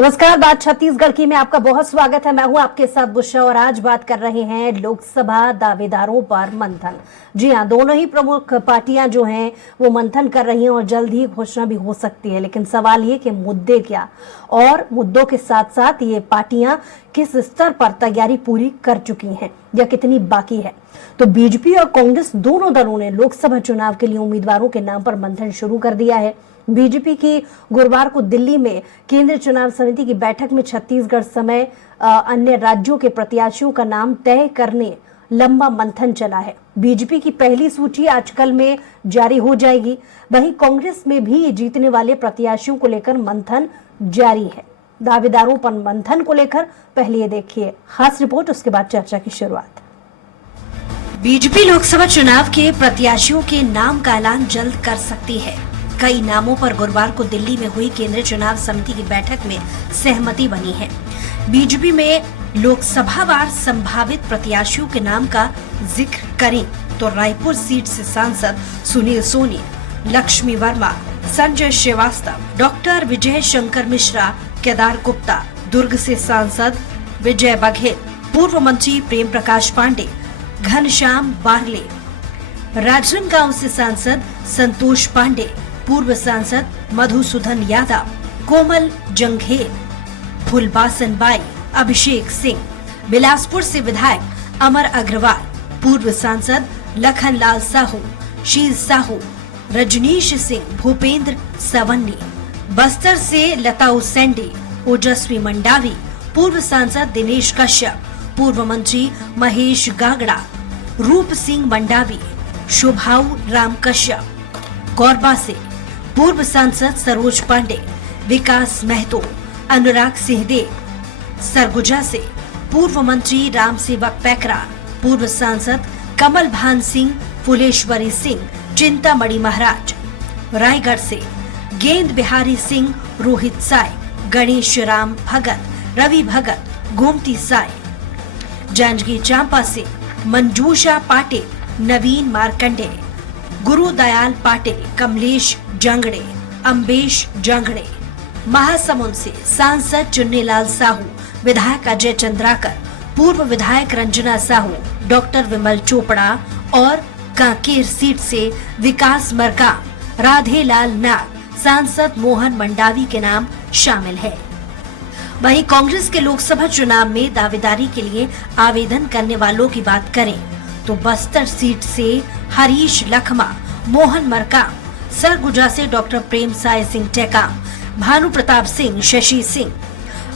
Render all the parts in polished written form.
नमस्कार, बात छत्तीसगढ़ की में आपका बहुत स्वागत है। मैं हूं आपके साथ बुशा और आज बात कर रहे हैं लोकसभा दावेदारों पर मंथन। जी हां, दोनों ही प्रमुख पार्टियां जो हैं वो मंथन कर रही हैं और जल्द ही घोषणा भी हो सकती है। लेकिन सवाल ये कि मुद्दे क्या और मुद्दों के साथ साथ ये पार्टियां किस स्तर पर तैयारी पूरी कर चुकी हैं या कितनी बाकी है। तो बीजेपी और कांग्रेस दोनों दलों ने लोकसभा चुनाव के लिए उम्मीदवारों के नाम पर मंथन शुरू कर दिया है। बीजेपी की गुरुवार को दिल्ली में केंद्रीय चुनाव समिति की बैठक में छत्तीसगढ़ समेत अन्य राज्यों के प्रत्याशियों का नाम तय करने लंबा मंथन चला है। बीजेपी की पहली सूची आज कल में जारी हो जाएगी। वहीं कांग्रेस में भी जीतने वाले प्रत्याशियों को लेकर मंथन जारी है। दावेदारों पर मंथन को लेकर पहले ये देखिए खास रिपोर्ट, उसके बाद चर्चा की शुरुआत। बीजेपी लोकसभा चुनाव के प्रत्याशियों के नाम का ऐलान जल्द कर सकती है। कई नामों पर गुरुवार को दिल्ली में हुई केंद्रीय चुनाव समिति की बैठक में सहमति बनी है। बीजेपी में लोकसभावार संभावित प्रत्याशियों के नाम का जिक्र करें तो रायपुर सीट से सांसद सुनील सोनी, लक्ष्मी वर्मा, संजय श्रीवास्तव, डॉक्टर विजय शंकर मिश्रा, केदार गुप्ता, दुर्ग से सांसद विजय बघेल, पूर्व मंत्री प्रेम प्रकाश पांडे, घनश्याम बारले, राजनांदगांव से सांसद संतोष पांडे, पूर्व सांसद मधुसूदन यादव, कोमल जंघेल, फुलबासन बाई, अभिषेक सिंह, बिलासपुर से विधायक अमर अग्रवाल, पूर्व सांसद लखनलाल साहू, शील साहू, रजनीश सिंह, भूपेंद्र सवन्नी, बस्तर से लता उसेंडी, ओजस्वी मंडावी, पूर्व सांसद दिनेश कश्यप, पूर्व मंत्री महेश गागड़ा, रूप सिंह मंडावी, शोभाऊ राम कश्यप, कोरबा से पूर्व सांसद सरोज पांडे, विकास महतो, अनुराग सिंहदेव, सरगुजा से पूर्व मंत्री राम सेवक पैकरा, पूर्व सांसद कमल भान सिंह, फुलेश्वरी सिंह, चिंतामणि महाराज, रायगढ़ से गेंद बिहारी सिंह, रोहित साय, गणेश राम भगत, रवि भगत, गोमती साय, जांजगीर चांपा से मंजूषा पाटिल, नवीन मार्कंडे, गुरुदयाल पाटिल, कमलेश जांगड़े, अम्बेश जांगड़े, महासमुंद से सांसद चुन्नीलाल साहू, विधायक अजय चंद्राकर, पूर्व विधायक रंजना साहू, डॉक्टर विमल चोपड़ा और कांकेर सीट से विकास मरकाम, राधेलाल नाग, सांसद मोहन मंडावी के नाम शामिल है। वहीं कांग्रेस के लोकसभा चुनाव में दावेदारी के लिए आवेदन करने वालों की बात करें तो बस्तर सीट से हरीश लखमा, मोहन मरकाम, सरगुजा से डॉक्टर प्रेम साय सिंह टेकाम, भानु प्रताप सिंह, शशि सिंह,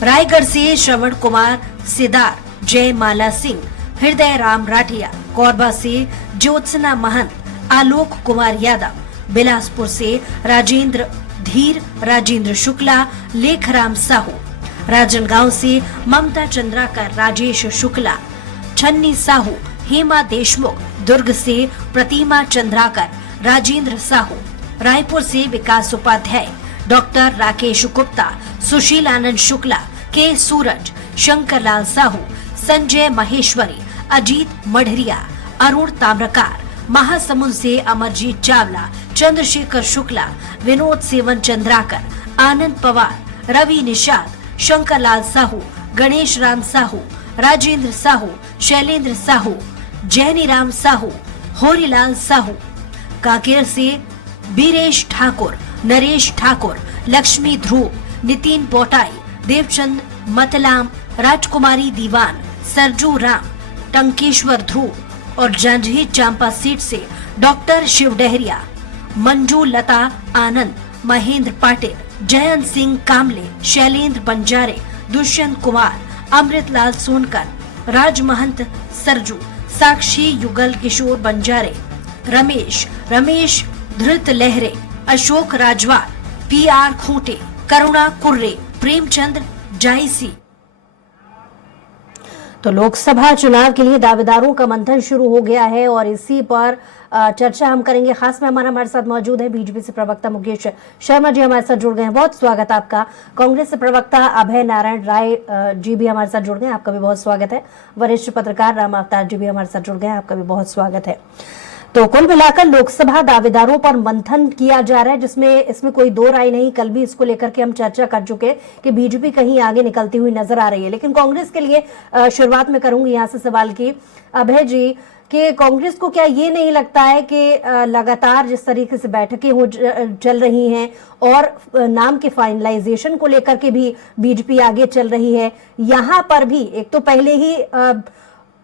रायगढ़ से श्रवण कुमार सिदार, जय माला सिंह, हृदय राम राठिया, कोरबा से ज्योत्सना महंत, आलोक कुमार यादव, बिलासपुर से राजेंद्र धीर, राजेंद्र शुक्ला, लेखराम साहू, राजनांदगांव से ममता चंद्राकर, राजेश शुक्ला, छन्नी साहू, हेमा देशमुख, दुर्ग से प्रतिमा चंद्राकर, राजेंद्र साहू, रायपुर से विकास उपाध्याय, डॉक्टर राकेश गुप्ता, सुशील आनंद शुक्ला, के सूरज, शंकर लाल साहू, संजय महेश्वरी, अजीत मढ़रिया, अरुण ताम्रकार, महासमुंद से अमरजीत चावला, चंद्रशेखर शुक्ला, विनोद सेवन चंद्राकर, आनंद पवार, रवि निषाद, शंकर लाल साहू, गणेश राम साहू, राजेंद्र साहू, शैलेंद्र साहू, जैनीराम साहू, होरीलाल साहू, कांकेर से बीरेश ठाकुर, नरेश ठाकुर, लक्ष्मी ध्रुव, नितिन पोटाई, देवचंद मतलाम, राजकुमारी दीवान, सरजू राम, टंकेश्वर ध्रुव और जांजगीर चांपा सीट से डॉक्टर शिव डहरिया, मंजू लता आनंद, महेंद्र पाटिल, जयंत सिंह कामले, शैलेंद्र बंजारे, दुष्यंत कुमार, अमृतलाल सोनकर, राजमहंत सरजू, साक्षी युगल किशोर बंजारे, रमेश धृत लहरे, अशोक राजवार, PR खूंटे, करुणा कुर्रे, प्रेमचंद जायसी। तो लोकसभा चुनाव के लिए दावेदारों का मंथन शुरू हो गया है और इसी पर चर्चा हम करेंगे। खास मेहमान हमारे साथ मौजूद है बीजेपी से प्रवक्ता मुकेश शर्मा जी हमारे साथ जुड़ गए हैं, बहुत स्वागत है आपका। कांग्रेस से प्रवक्ता अभय नारायण राय जी भी हमारे साथ जुड़ गए हैं, आपका भी बहुत स्वागत है। वरिष्ठ पत्रकार राम अवतार जी भी हमारे साथ जुड़ गए हैं, आपका भी बहुत स्वागत है। तो कुल मिलाकर लोकसभा दावेदारों पर मंथन किया जा रहा है, जिसमें इसमें कोई दो राय नहीं। कल भी इसको लेकर के हम चर्चा कर चुके कि बीजेपी कहीं आगे निकलती हुई नजर आ रही है। लेकिन कांग्रेस के लिए शुरुआत में करूंगी यहां से सवाल की अभय जी कि कांग्रेस को क्या ये नहीं लगता है कि लगातार जिस तरीके से बैठकें चल रही हैं और नाम के फाइनलाइजेशन को लेकर के भी बीजेपी आगे चल रही है, यहां पर भी एक तो पहले ही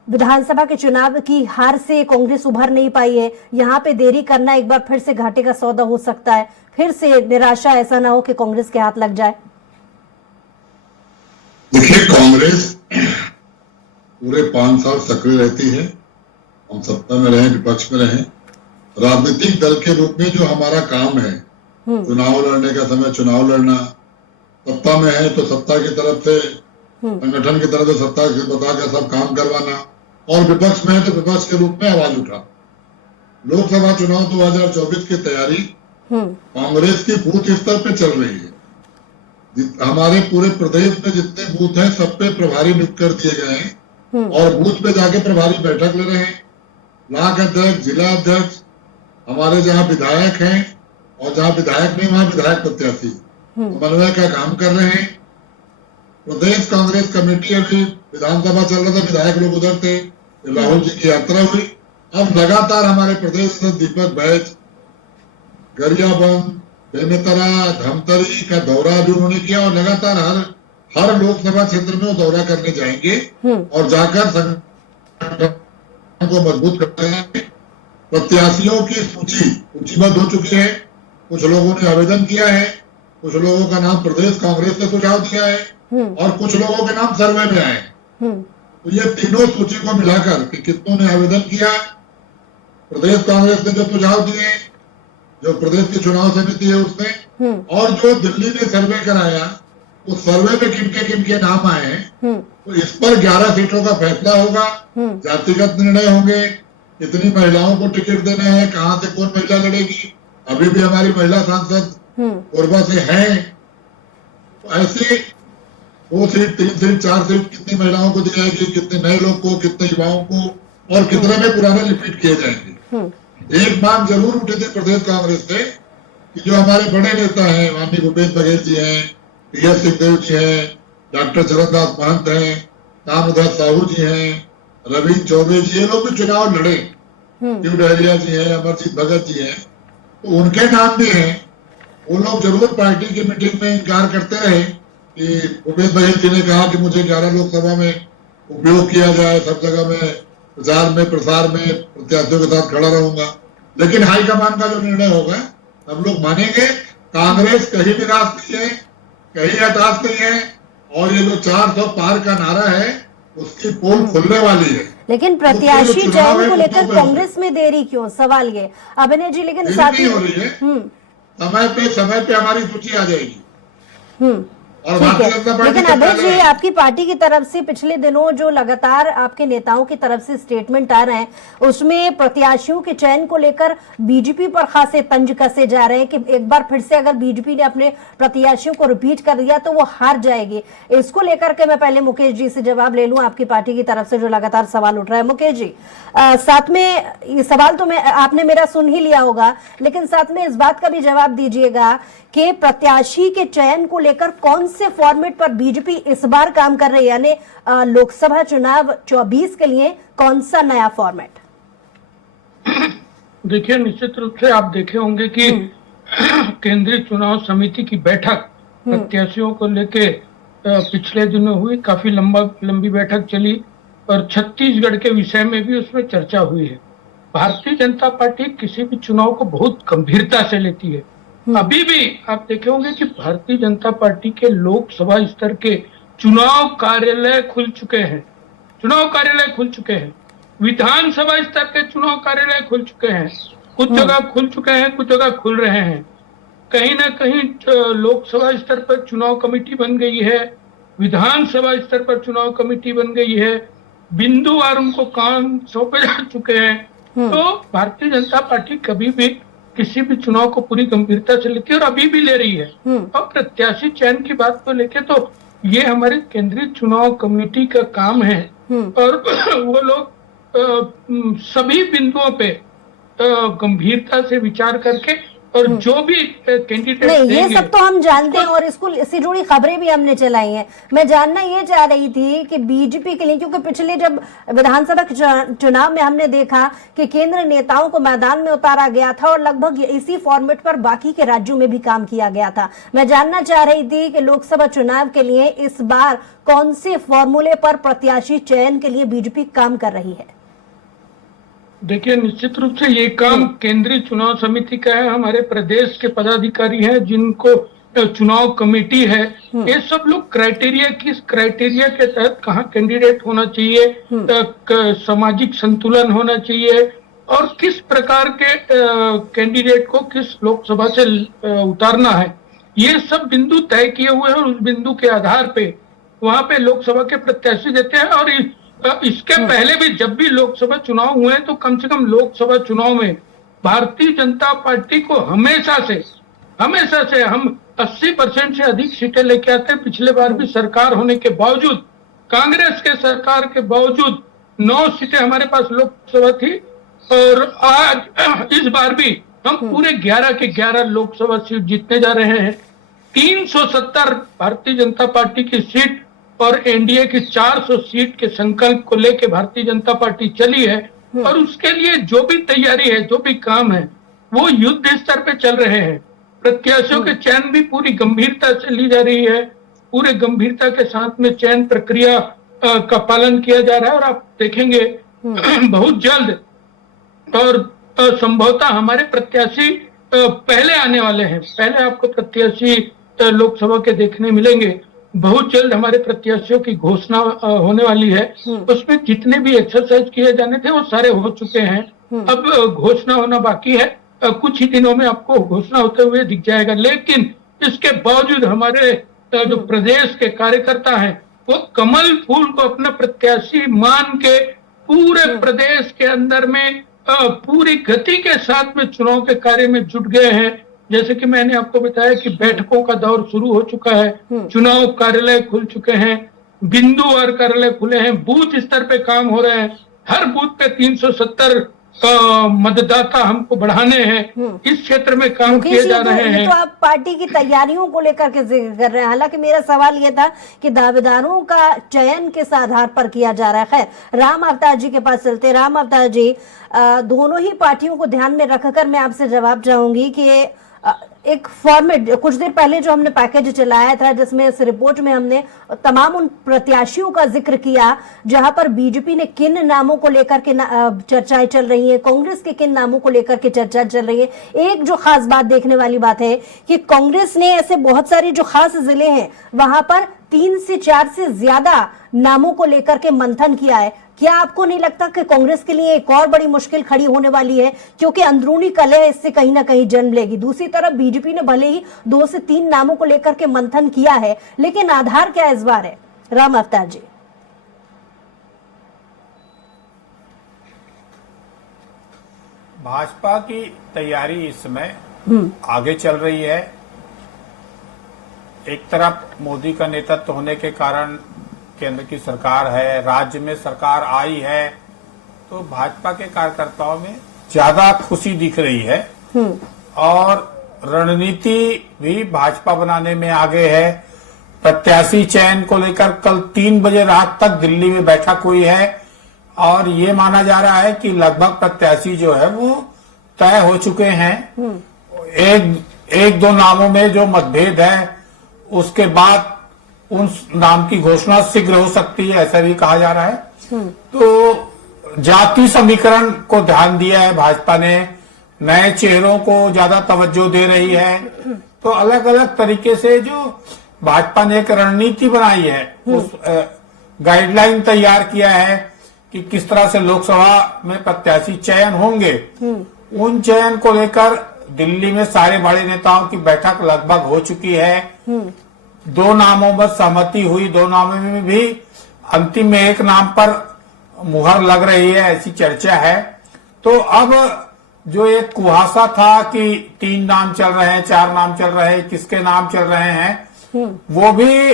विधानसभा के चुनाव की हार से कांग्रेस उभर नहीं पाई है, यहाँ पे देरी करना एक बार फिर से घाटे का सौदा हो सकता है, फिर से निराशा ऐसा ना हो कि कांग्रेस के हाथ लग जाए। देखिए, कांग्रेस पूरे 5 साल सक्रिय रहती है। हम सत्ता में रहे, विपक्ष में रहे। राजनीतिक दल के रूप में जो हमारा काम है, चुनाव लड़ने का समय चुनाव लड़ना, सत्ता में है तो सत्ता की तरफ से, संगठन की तरफ से सत्ता के बता के सब काम करवाना, और विपक्ष में है तो विपक्ष के रूप में आवाज उठा। लोकसभा चुनाव 2024 की तैयारी कांग्रेस की बूथ स्तर पे चल रही है। हमारे पूरे प्रदेश में जितने बूथ हैं सब पे प्रभारी नियुक्त कर दिए गए हैं और बूथ पे जाके प्रभारी बैठक ले रहे हैं। ब्लॉक अध्यक्ष, जिला अध्यक्ष, हमारे जहाँ विधायक हैं और जहाँ विधायक नहीं वहां विधायक प्रत्याशी समन्वय का काम कर रहे हैं। प्रदेश कांग्रेस कमेटी, अभी विधानसभा चल रहा था, विधायक लोग उधर थे, राहुल जी की यात्रा हुई। अब लगातार हमारे प्रदेश में दीपक बैच, गरियाबंद, बेमेतरा, धमतरी का दौरा भी उन्होंने किया और लगातार हर लोकसभा क्षेत्र में वो दौरा करने जाएंगे और जाकर संगठन को मजबूत करते हैं। प्रत्याशियों की सूचीबद्ध हो चुकी है। कुछ लोगों ने आवेदन किया है, कुछ लोगों का नाम प्रदेश कांग्रेस ने सुझाव दिया है और कुछ लोगों के नाम सर्वे में आए। तो ये तीनों सूची को मिलाकर कि कितनों ने आवेदन किया, प्रदेश कांग्रेस ने जो सुझाव दिए, जो प्रदेश की चुनाव समिति है उसने, और जो दिल्ली ने सर्वे कराया उस सर्वे में किनके नाम आए हैं, तो इस पर 11 सीटों का फैसला होगा। जातिगत निर्णय होंगे, कितनी महिलाओं को टिकट देने हैं, कहाँ से कौन महिला लड़ेगी। अभी भी हमारी महिला सांसद कोरबा से है। तो ऐसे 2 सीट, 3 सीट, 4 सीट कितनी महिलाओं को दी जाएगी, कितने नए लोग को, कितने युवाओं को, और कितने में पुराने रिपीट किए जाएंगे। एक मांग जरूर उठी थी प्रदेश कांग्रेस से कि जो हमारे बड़े नेता हैं, माननीय भूपेश बघेल जी हैं, टी.एस. सिंहदेव जी हैं, डॉक्टर चरणदास महंत हैं, रामदास साहू जी हैं, रविंद्र चौबे जी, ये लोग भी चुनाव लड़े, शिव डहरिया जी हैं, अमरजीत भगत जी हैं, तो उनके नाम भी हैं। वो लोग जरूर पार्टी की मीटिंग में इनकार करते रहे कि भूपेश बघेल जी ने कहा कि मुझे 11 लोकसभा में उपयोग किया जाए, सब जगह में प्रचार में प्रसार में प्रत्याशियों के साथ खड़ा रहूंगा। लेकिन हाईकमान का जो निर्णय होगा हम लोग मानेंगे। कांग्रेस कहीं भी रास नहीं है, कहीं हताश नहीं है, और ये जो 400 पार का नारा है उसकी पोल खुलने वाली है। लेकिन प्रत्याशी चयन को लेकर कांग्रेस में देरी क्यों, सवाल ये अभिनय जी। लेकिन साथ ही हो रही है, समय पे हमारी सूची आ जाएगी। ठीक है, लेकिन अभय जी आपकी पार्टी की तरफ से पिछले दिनों जो लगातार आपके नेताओं की तरफ से स्टेटमेंट आ रहे हैं, उसमें प्रत्याशियों के चयन को लेकर बीजेपी पर खासे तंज कसे जा रहे हैं कि एक बार फिर से अगर बीजेपी ने अपने प्रत्याशियों को रिपीट कर दिया तो वो हार जाएगी। इसको लेकर के मैं पहले मुकेश जी से जवाब ले लूं, आपकी पार्टी की तरफ से जो लगातार सवाल उठ रहा है। मुकेश जी, साथ में ये सवाल तो आपने मेरा सुन ही लिया होगा, लेकिन साथ में इस बात का भी जवाब दीजिएगा कि प्रत्याशी के चयन को लेकर कौन से फॉर्मेट पर बीजेपी इस बार काम कर रही है, यानी लोकसभा चुनाव 24 के लिए कौन सा नया फॉर्मेट? देखिए, निश्चित रूप से आप देखे होंगे कि केंद्रीय चुनाव समिति की बैठक प्रत्याशियों को लेके पिछले दिनों हुई, काफी लंबी बैठक चली और छत्तीसगढ़ के विषय में भी उसमें चर्चा हुई है। भारतीय जनता पार्टी किसी भी चुनाव को बहुत गंभीरता से लेती है। अभी भी आप देखे होंगे कि भारतीय जनता पार्टी के लोकसभा स्तर के चुनाव कार्यालय खुल चुके हैं, विधानसभा स्तर के चुनाव कार्यालय खुल चुके हैं, कुछ जगह खुल चुके हैं, कुछ जगह खुल रहे हैं। कहीं ना कहीं लोकसभा स्तर पर चुनाव कमेटी बन गई है, विधानसभा स्तर पर चुनाव कमेटी बन गई है, बिंदुवार उनको काम सौंपे जा चुके हैं। तो भारतीय जनता पार्टी कभी भी किसी भी चुनाव को पूरी गंभीरता से लेती है और अभी भी ले रही है। और प्रत्याशी चयन की बात को लेके तो ये हमारे केंद्रीय चुनाव कमेटी का काम है और वो लोग सभी बिंदुओं पे गंभीरता से विचार करके और जो भी कैंडिडेट नहीं, ये देंगे, सब तो हम जानते हैं और इससे जुड़ी खबरें भी हमने चलाई हैं। मैं जानना ये चाह रही थी कि बीजेपी के लिए, क्योंकि पिछले जब विधानसभा के चुनाव में हमने देखा कि केंद्र नेताओं को मैदान में उतारा गया था और लगभग इसी फॉर्मेट पर बाकी के राज्यों में भी काम किया गया था। मैं जानना चाह रही थी कि लोकसभा चुनाव के लिए इस बार कौन से फॉर्मूले पर प्रत्याशी चयन के लिए बीजेपी काम कर रही है? देखिए, निश्चित रूप से ये काम केंद्रीय चुनाव समिति का है। हमारे प्रदेश के पदाधिकारी हैं जिनको चुनाव कमेटी है, ये सब लोग क्राइटेरिया, किस क्राइटेरिया के तहत कहाँ कैंडिडेट होना चाहिए, सामाजिक संतुलन होना चाहिए और किस प्रकार के कैंडिडेट को किस लोकसभा से उतारना है, ये सब बिंदु तय किए हुए हैं और उस बिंदु के आधार पे वहां पे लोकसभा के प्रत्याशी देते हैं। और इसके पहले भी जब भी लोकसभा चुनाव हुए तो कम से कम लोकसभा चुनाव में भारतीय जनता पार्टी को हमेशा से हम 80% से अधिक सीटें लेके आते हैं। पिछले बार भी सरकार होने के बावजूद, कांग्रेस के सरकार के बावजूद 9 सीटें हमारे पास लोकसभा थी और आज इस बार भी हम पूरे 11 के 11 लोकसभा सीट जीतने जा रहे हैं। 370 भारतीय जनता पार्टी की सीट और एनडीए की 400 सीट के संकल्प को लेकर भारतीय जनता पार्टी चली है और उसके लिए जो भी तैयारी है, जो भी काम है, वो युद्ध स्तर पे चल रहे हैं। प्रत्याशियों के चयन भी पूरी गंभीरता से ली जा रही है, पूरे गंभीरता के साथ में चयन प्रक्रिया का पालन किया जा रहा है और आप देखेंगे बहुत जल्द और संभवतः हमारे प्रत्याशी पहले आने वाले हैं। पहले आपको प्रत्याशी लोकसभा के देखने मिलेंगे। बहुत जल्द हमारे प्रत्याशियों की घोषणा होने वाली है। उसमें जितने भी एक्सरसाइज किए जाने थे वो सारे हो चुके हैं। अब घोषणा होना बाकी है। कुछ ही दिनों में आपको घोषणा होते हुए दिख जाएगा। लेकिन इसके बावजूद हमारे जो प्रदेश के कार्यकर्ता हैं वो कमल फूल को अपना प्रत्याशी मान के पूरे प्रदेश के अंदर में पूरी गति के साथ में चुनाव के कार्य में जुट गए हैं। जैसे कि मैंने आपको बताया कि बैठकों का दौर शुरू हो चुका है, चुनाव कार्यालय खुल चुके हैं, बिंदुवार कार्यालय खुले हैं, बूथ स्तर पे काम हो रहे हैं। हर बूथ पे 370 मतदाता हमको बढ़ाने हैं। इस क्षेत्र में काम किए जा रहे हैं। तो आप पार्टी की तैयारियों को लेकर के जिक्र कर रहे हैं। हालांकि मेरा सवाल ये था कि दावेदारों का चयन किस आधार पर किया जा रहा है। खैर, राम अवतार जी के पास चलते। राम अवतार जी, दोनों ही पार्टियों को ध्यान में रखकर मैं आपसे जवाब चाहूंगी कि एक फॉर्मेट कुछ देर पहले जो हमने पैकेज चलाया था, जिसमें इस रिपोर्ट में हमने तमाम उन प्रत्याशियों का जिक्र किया जहां पर बीजेपी ने किन नामों को लेकर के चर्चाएं चल रही हैं, कांग्रेस के किन नामों को लेकर के चर्चा चल रही है। एक जो खास बात देखने वाली बात है कि कांग्रेस ने ऐसे बहुत सारे जो खास जिले हैं वहां पर 3 से 4 से ज्यादा नामों को लेकर के मंथन किया है। क्या आपको नहीं लगता कि कांग्रेस के लिए एक और बड़ी मुश्किल खड़ी होने वाली है, क्योंकि अंदरूनी कलह इससे कहीं ना कहीं जन्म लेगी। दूसरी तरफ बीजेपी ने भले ही 2 से 3 नामों को लेकर के मंथन किया है, लेकिन आधार क्या इस बार है? राम अवतार जी। भाजपा की तैयारी इस समय आगे चल रही है। एक तरफ मोदी का नेतृत्व होने के कारण केंद्र की सरकार है, राज्य में सरकार आई है, तो भाजपा के कार्यकर्ताओं में ज्यादा खुशी दिख रही है और रणनीति भी भाजपा बनाने में आगे है। प्रत्याशी चयन को लेकर कल 3 बजे रात तक दिल्ली में बैठक हुई है और ये माना जा रहा है कि लगभग प्रत्याशी जो है वो तय हो चुके हैं। एक दो नामों में जो मतभेद है उसके बाद उन नाम की घोषणा शीघ्र हो सकती है, ऐसा भी कहा जा रहा है। तो जाति समीकरण को ध्यान दिया है भाजपा ने, नए चेहरों को ज्यादा तवज्जो दे रही है। तो अलग अलग तरीके से जो भाजपा ने एक रणनीति बनाई है, उस गाइडलाइन तैयार किया है कि किस तरह से लोकसभा में प्रत्याशी चयन होंगे। उन चयन को लेकर दिल्ली में सारे बड़े नेताओं की बैठक लगभग हो चुकी है। 2 नामों पर सहमति हुई, 2 नामों में भी अंतिम में एक नाम पर मुहर लग रही है, ऐसी चर्चा है। तो अब जो एक कुहासा था कि 3 नाम चल रहे हैं, 4 नाम चल रहे हैं, किसके नाम चल रहे हैं, वो भी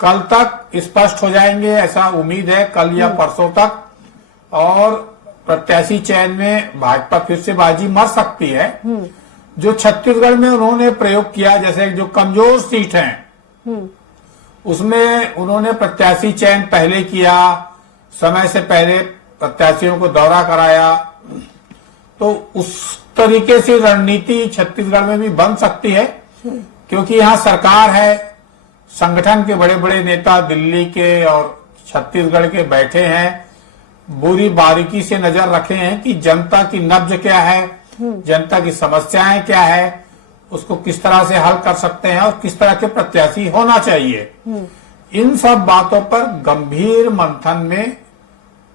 कल तक स्पष्ट हो जाएंगे, ऐसा उम्मीद है, कल या परसों तक। और प्रत्याशी चयन में भाजपा फिर से बाजी मार सकती है। जो छत्तीसगढ़ में उन्होंने प्रयोग किया, जैसे जो कमजोर सीट हैं उसमें उन्होंने प्रत्याशी चयन पहले किया, समय से पहले प्रत्याशियों को दौरा कराया, तो उस तरीके से रणनीति छत्तीसगढ़ में भी बन सकती है, क्योंकि यहाँ सरकार है, संगठन के बड़े बड़े नेता दिल्ली के और छत्तीसगढ़ के बैठे हैं, बुरी बारीकी से नजर रखे हैं कि जनता की नब्ज क्या है, जनता की समस्याएं क्या है, उसको किस तरह से हल कर सकते हैं और किस तरह के प्रत्याशी होना चाहिए। इन सब बातों पर गंभीर मंथन में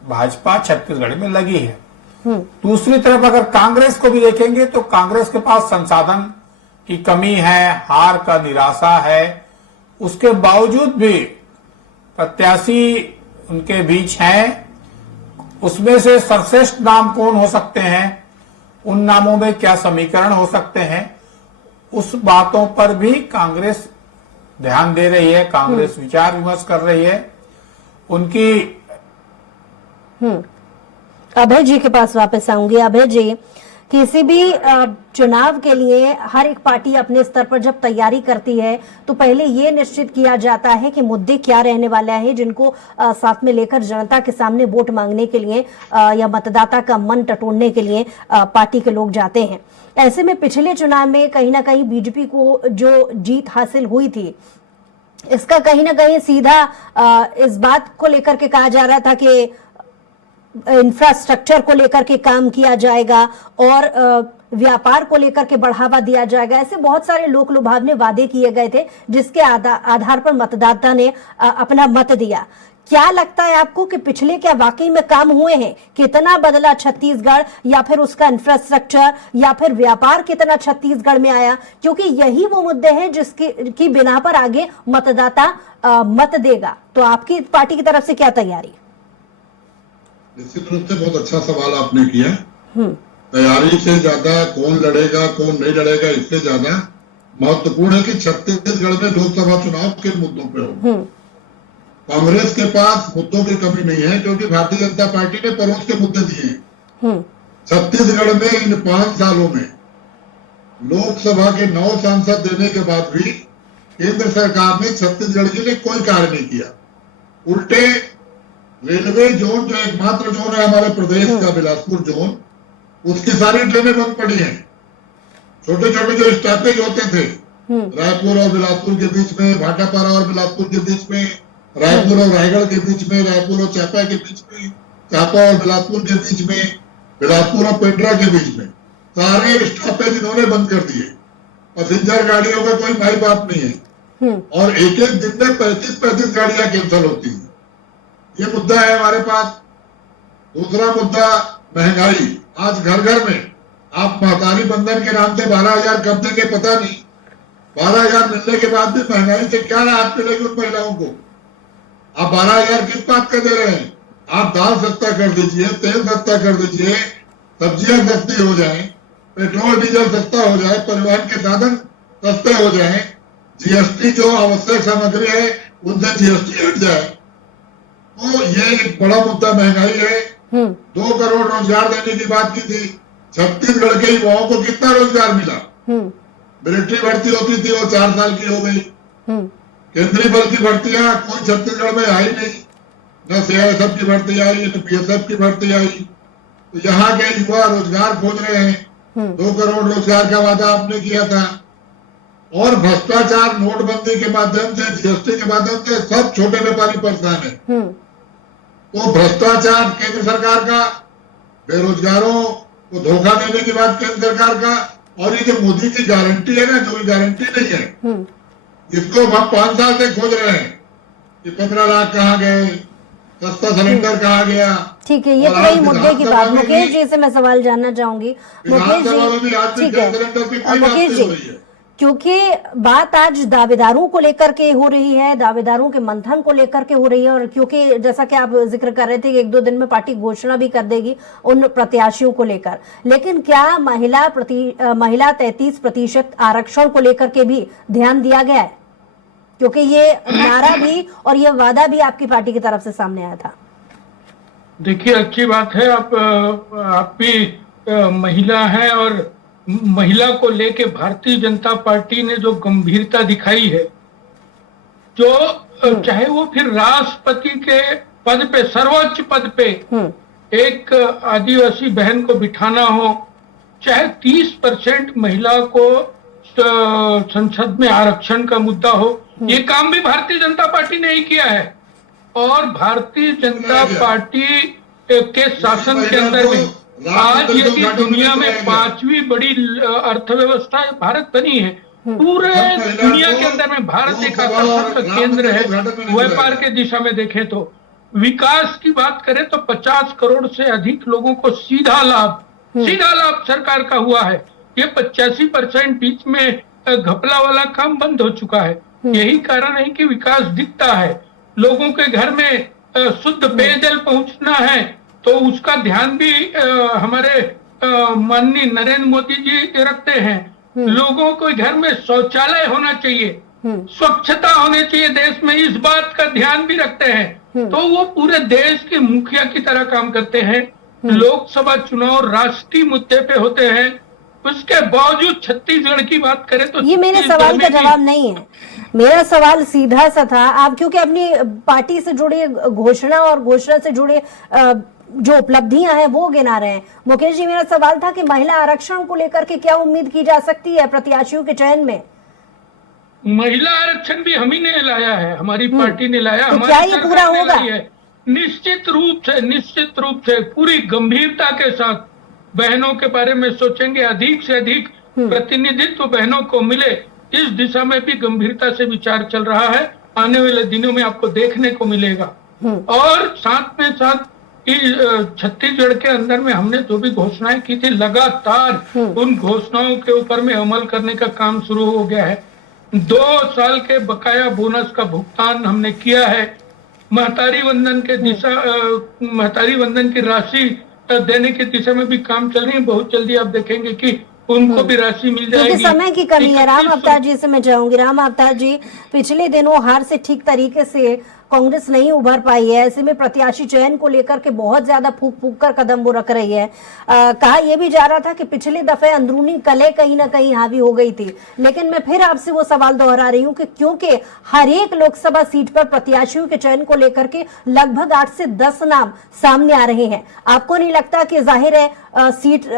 भाजपा छत्तीसगढ़ में लगी है। दूसरी तरफ अगर कांग्रेस को भी देखेंगे तो कांग्रेस के पास संसाधन की कमी है, हार का निराशा है, उसके बावजूद भी प्रत्याशी उनके बीच हैं। उसमें से सर्वश्रेष्ठ नाम कौन हो सकते हैं, उन नामों में क्या समीकरण हो सकते हैं, उस बातों पर भी कांग्रेस ध्यान दे रही है, कांग्रेस विचार विमर्श कर रही है। उनकी अभय जी के पास वापस आऊंगी। अभय जी, किसी भी चुनाव के लिए हर एक पार्टी अपने स्तर पर जब तैयारी करती है तो पहले ये निश्चित किया जाता है कि मुद्दे क्या रहने वाले हैं, जिनको साथ में लेकर जनता के सामने वोट मांगने के लिए या मतदाता का मन टटोलने के लिए पार्टी के लोग जाते हैं। ऐसे में पिछले चुनाव में कहीं ना कहीं बीजेपी को जो जीत हासिल हुई थी, इसका कहीं ना कहीं सीधा इस बात को लेकर के कहा जा रहा था कि इंफ्रास्ट्रक्चर को लेकर के काम किया जाएगा और व्यापार को लेकर के बढ़ावा दिया जाएगा। ऐसे बहुत सारे लोक लुभावने वादे किए गए थे, जिसके आधार पर मतदाता ने अपना मत दिया। क्या लगता है आपको कि पिछले क्या वाकई में काम हुए हैं? कितना बदला छत्तीसगढ़, या फिर उसका इंफ्रास्ट्रक्चर, या फिर व्यापार कितना छत्तीसगढ़ में आया? क्योंकि यही वो मुद्दे हैं जिसकी बिना पर आगे मतदाता मत देगा। तो आपकी पार्टी की तरफ से क्या तैयारी? निश्चित रूप से बहुत अच्छा सवाल आपने किया। तैयारी से ज्यादा कौन लड़ेगा कौन नहीं लड़ेगा, इससे ज्यादा महत्वपूर्ण है कि छत्तीसगढ़ में लोकसभा चुनाव किन मुद्दों पे हो। कांग्रेस के पास मुद्दों की कमी नहीं है, क्योंकि भारतीय जनता पार्टी ने परोस के मुद्दे दिए हैं। छत्तीसगढ़ में इन 5 सालों में लोकसभा के 9 सांसद देने के बाद भी केंद्र सरकार ने छत्तीसगढ़ के लिए कोई कार्य नहीं किया। उल्टे रेलवे जोन, जो एकमात्र जोन है हमारे प्रदेश का, बिलासपुर जोन, उसकी सारी ट्रेनें बंद पड़ी हैं। छोटे छोटे जो स्टॉपेज होते थे रायपुर और बिलासपुर के बीच में, भाटापारा और बिलासपुर के बीच में, रायपुर और रायगढ़ के बीच में, रायपुर और चांपा के बीच में, चांपा और बिलासपुर के बीच में, बिलासपुर और पेंड्रा के बीच में, सारे स्टॉपेज इन्होंने बंद कर दिए। पैसेंजर गाड़ियों का कोई माई बाप नहीं है और एक एक दिन में 35-35 गाड़ियां कैंसिल होती हैं। ये मुद्दा है हमारे पास। दूसरा मुद्दा महंगाई। आज घर घर में आप महतारी बंधन के नाम से 12,000 कब देंगे पता नहीं। 12,000 मिलने के बाद भी महंगाई से क्या राहत मिलेगी उन महिलाओं को? आप 12,000 किस बात का दे रहे हैं? आप दाल सस्ता कर दीजिए, तेल सस्ता कर दीजिए, सब्जियां सस्ती हो जाएं, पेट्रोल डीजल सस्ता हो जाए, परिवहन के साधन सस्ते हो जाएं, जीएसटी जो आवश्यक सामग्री है उनसे जीएसटी हट जाए। तो ये एक बड़ा मुद्दा महंगाई है। 2 करोड़ रोजगार देने की बात की थी। छत्तीसगढ़ के युवाओं को कितना रोजगार मिला? मिलिट्री भर्ती होती थी, वो 4 साल की हो गई। केंद्रीय बल की भर्तियां कोई छत्तीसगढ़ में आई नहीं, न सीआईएसएफ की भर्ती आई, न बीएसएफ की भर्ती आई। तो यहाँ के युवा रोजगार खोज रहे हैं। 2 करोड़ रोजगार का वादा आपने किया था। और भ्रष्टाचार, नोटबंदी के माध्यम से, जीएसटी के माध्यम से सब छोटे व्यापारी परेशान है। तो भ्रष्टाचार केंद्र सरकार का, बेरोजगारों को धोखा देने की बात केंद्र सरकार का, और ये जो मोदी की गारंटी है ना, जो गारंटी नहीं है, इसको हम 5 साल से खोज रहे हैं कि 15 लाख कहाँ गए, सस्ता सिलेंडर कहाँ गया। ठीक है, ये तो वही मुद्दे की बात। मुकेश जी से मैं सवाल जानना चाहूंगी। मुकेश जी, ठीक है मुकेश जी, क्योंकि बात आज दावेदारों को लेकर के हो रही है, दावेदारों के मंथन को लेकर के हो रही है, और क्योंकि जैसा कि आप जिक्र कर रहे थे कि 1-2 दिन में पार्टी घोषणा भी कर देगी उन प्रत्याशियों को लेकर, लेकिन क्या महिला 33% आरक्षण को लेकर के भी ध्यान दिया गया है? क्योंकि ये नारा भी और ये वादा भी आपकी पार्टी की तरफ से सामने आया था। देखिए, अच्छी बात है। आप भी महिला हैं, और महिला को लेके भारतीय जनता पार्टी ने जो गंभीरता दिखाई है, जो चाहे वो फिर राष्ट्रपति के पद पे, सर्वोच्च पद पे एक आदिवासी बहन को बिठाना हो, चाहे 30% महिला को संसद में आरक्षण का मुद्दा हो, ये काम भी भारतीय जनता पार्टी ने ही किया है। और भारतीय जनता पार्टी के शासन के अंदर में आज यदि दुनिया में 5वीं बड़ी अर्थव्यवस्था भारत बनी है, पूरे दुनिया के अंदर में भारत एक आकर्षण का केंद्र है। व्यापार के दिशा में देखें तो, विकास की बात करें तो 50 करोड़ से अधिक लोगों को सीधा लाभ सरकार का हुआ है। ये 85% बीच में घपला वाला काम बंद हो चुका है। यही कारण है कि विकास दिखता है। लोगों के घर में शुद्ध पेयजल पहुंचना है तो उसका ध्यान भी हमारे माननीय नरेंद्र मोदी जी रखते हैं। लोगों को घर में शौचालय होना चाहिए, स्वच्छता होनी चाहिए देश में, इस बात का ध्यान भी रखते हैं। तो वो पूरे देश के मुखिया की तरह काम करते हैं। लोकसभा चुनाव राष्ट्रीय मुद्दे पे होते हैं, उसके बावजूद छत्तीसगढ़ की बात करें तो ये मेरे सवाल का जवाब नहीं है। मेरा सवाल सीधा सा था, आप क्योंकि अपनी पार्टी से जुड़े घोषणा और घोषणा से जुड़े जो उपलब्धियां हैं वो गिना रहे हैं। मुकेश जी, मेरा सवाल था कि महिला आरक्षण को लेकर के क्या उम्मीद की जा सकती है प्रत्याशियों के चयन में? महिला आरक्षण भी हम ही ने लाया है, हमारी पार्टी ने लाया, तो क्या ये पूरा होगा? निश्चित रूप से पूरी गंभीरता के साथ बहनों के बारे में सोचेंगे, अधिक से अधिक प्रतिनिधित्व बहनों को मिले, इस दिशा में भी गंभीरता से विचार चल रहा है। आने वाले दिनों में आपको देखने को मिलेगा। और साथ में साथ छत्तीसगढ़ के अंदर में हमने जो भी घोषणाएं की थी, लगातार उन घोषणाओं के ऊपर में अमल करने का काम शुरू हो गया है। 2 साल के बकाया बोनस का भुगतान हमने किया है। महतारी वंदन की राशि देने की दिशा में भी काम चल रही है। बहुत जल्दी आप देखेंगे कि उनको भी राशि मिल जाएगी। क्योंकि समय की कमी है। राम अवतार जी से मैं चाहूंगी, राम अवतार जी, पिछले दिनों हार से ठीक तरीके से कांग्रेस नहीं उभर पाई है, ऐसे में प्रत्याशी चयन को लेकर के बहुत ज्यादा फूक कर कदम वो रख रही है। कहा यह भी जा रहा था कि पिछले दफे अंदरूनी कलह कहीं ना कहीं हावी हो गई थी। लेकिन मैं फिर आपसे वो सवाल दोहरा रही हूँ कि क्योंकि हर एक लोकसभा सीट पर प्रत्याशियों के चयन को लेकर के लगभग 8 से 10 नाम सामने आ रहे हैं, आपको नहीं लगता कि जाहिर है सीट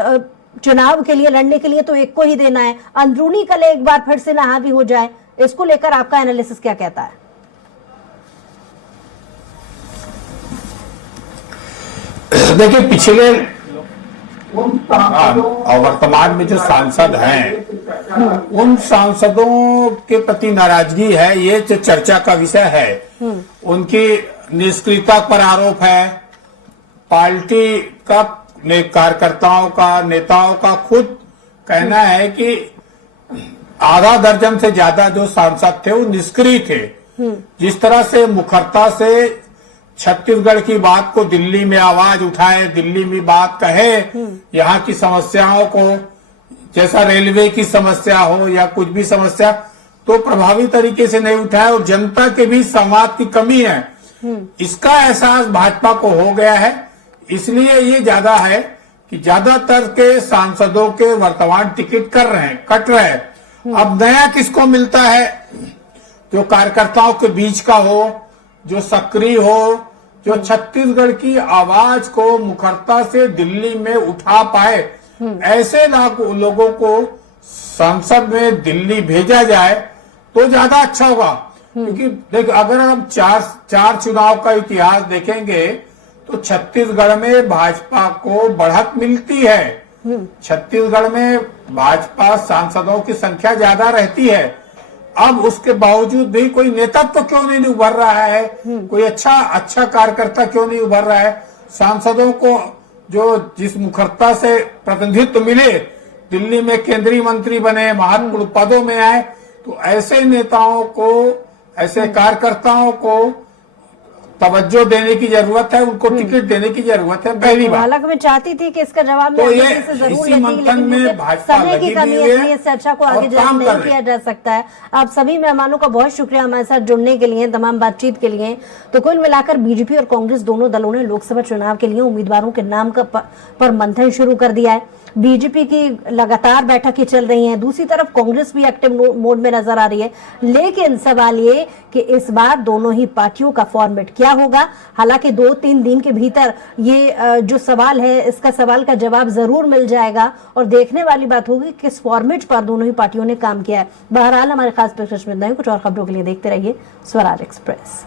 चुनाव के लिए लड़ने के लिए तो एक को ही देना है, अंदरूनी कलह एक बार फिर से ना हावी हो जाए? इसको लेकर आपका एनालिसिस क्या कहता है? देखिए, पिछले और वर्तमान में जो सांसद हैं, उन सांसदों के प्रति नाराजगी है, ये जो चर्चा का विषय है। उनकी निष्क्रियता पर आरोप है। पार्टी का कार्यकर्ताओं का, नेताओं का खुद कहना है कि आधा दर्जन से ज्यादा जो सांसद थे वो निष्क्रिय थे। जिस तरह से मुखरता से छत्तीसगढ़ की बात को दिल्ली में आवाज उठाए, दिल्ली में बात कहे, यहाँ की समस्याओं को, जैसा रेलवे की समस्या हो या कुछ भी समस्या, तो प्रभावी तरीके से नहीं उठाए। और जनता के भी संवाद की कमी है, इसका एहसास भाजपा को हो गया है। इसलिए ये ज्यादा है कि ज्यादातर के सांसदों के वर्तमान टिकट कट रहे हैं। अब नया किसको मिलता है जो कार्यकर्ताओं के बीच का हो, जो सक्रिय हो, जो छत्तीसगढ़ की आवाज को मुखरता से दिल्ली में उठा पाए, ऐसे लोगों को संसद में दिल्ली भेजा जाए तो ज्यादा अच्छा होगा। क्योंकि देख, अगर हम चार चुनाव का इतिहास देखेंगे तो छत्तीसगढ़ में भाजपा को बढ़त मिलती है। छत्तीसगढ़ में भाजपा सांसदों की संख्या ज्यादा रहती है। अब उसके बावजूद भी कोई नेतृत्व क्यों नहीं उभर रहा है, कोई अच्छा कार्यकर्ता क्यों नहीं उभर रहा है? सांसदों को जो जिस मुखरता से प्रतिनिधित्व मिले, दिल्ली में केंद्रीय मंत्री बने, महत्वपूर्ण पदों में आए, तो ऐसे नेताओं को, ऐसे कार्यकर्ताओं को तवज्जो देने की जरूरत है, उनको टिकट देने की जरूरत है, पहली बात। हालांकि मैं चाहती थी कि इसका जवाब तो मैं ये अंग्रेजी से जरूर इसी लेती, मंथन लेकिन में मुझे भाजपा समय की लगी कमी हुई है, है इस चर्चा को और आगे काम नहीं कर रही किया जा सकता है। आप सभी मेहमानों का बहुत शुक्रिया हमारे साथ जुड़ने के लिए, तमाम बातचीत के लिए। तो कुल मिलाकर बीजेपी और कांग्रेस दोनों दलों ने लोकसभा चुनाव के लिए उम्मीदवारों के नाम पर मंथन शुरू कर दिया है। बीजेपी की लगातार बैठकें चल रही हैं, दूसरी तरफ कांग्रेस भी एक्टिव मोड में नजर आ रही है। लेकिन सवाल ये कि इस बार दोनों ही पार्टियों का फॉर्मेट क्या होगा। हालांकि 2-3 दिन के भीतर ये जो सवाल है, इसका सवाल का जवाब जरूर मिल जाएगा और देखने वाली बात होगी किस फॉर्मेट पर दोनों ही पार्टियों ने काम किया है। बहरहाल हमारे खास पेशकश में कुछ और खबरों के लिए देखते रहिए स्वराज एक्सप्रेस।